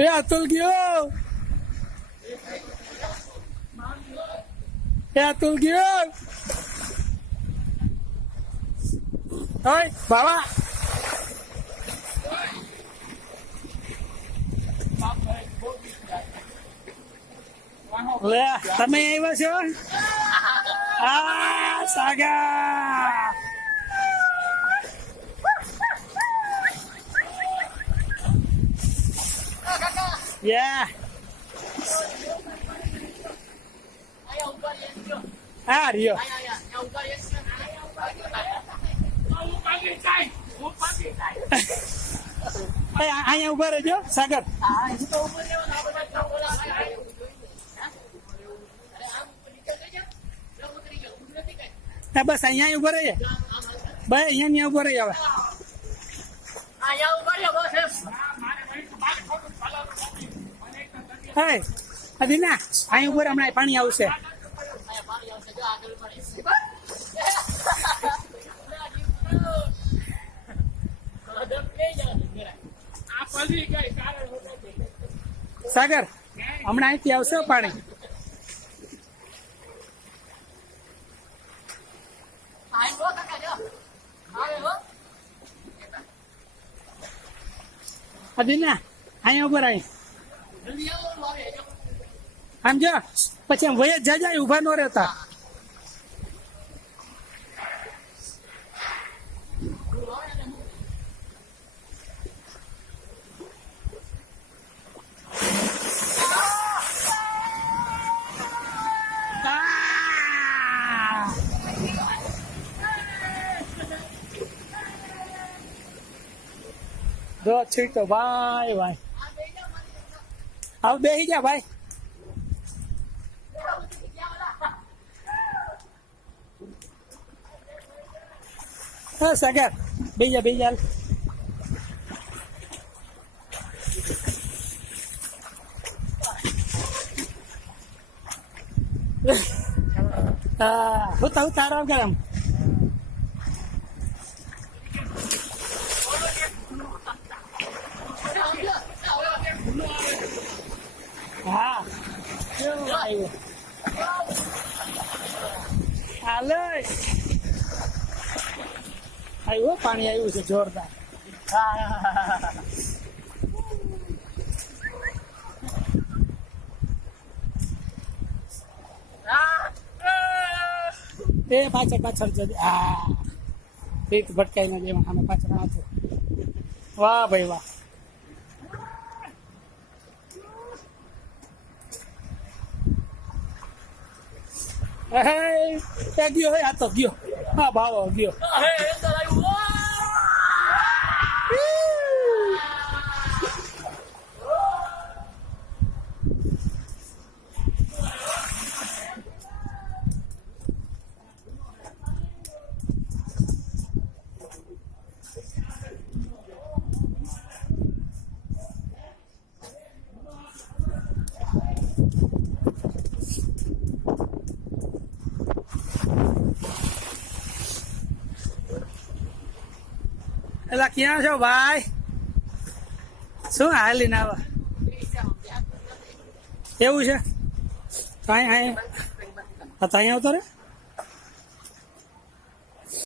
એ અતુલ ગયો, એ અતુલ ગયો. ઓય બાબા, લે તમે આવ્યા છો? આ સાગા Yeah. Ah, Rio. અહીંયા ઉભા રહેજો સાગર. બસ અહીંયા ઉભા રહીએ ભાઈ, અહીંયા ઉભા રહીએ હવે. હે અભિના અહીં ઉપર હમણાં પાણી આવશે. સાગર હમણાં અહીંથી આવશે પાણી. અભિના અહીંયા ઉપર આવી આમ જો, પછી આમ વય જ જાય, ઉભા ન રહેતા. જો છીટો ભાઈ ભાઈ, આવ બેસી જા ભાઈ. હા સાગર બેજા બેજા. હા હું તારો ગરમ. હા હાલો આવ્યું, પાણી આવ્યું છે જોરદાર. એ પાછળ પાછળ જજે. હા રીત ભટકાઈ ના જેમાં સામે પાછળ વાંચો. વાહ ભાઈ વાહ. ગયો હે, આ તો ગયો. હા ભાવો ગયો. એલા ક્યાં છો ભાઈ? શું હાલીને આવા? એવું છે? અહીંયા આવતો રે.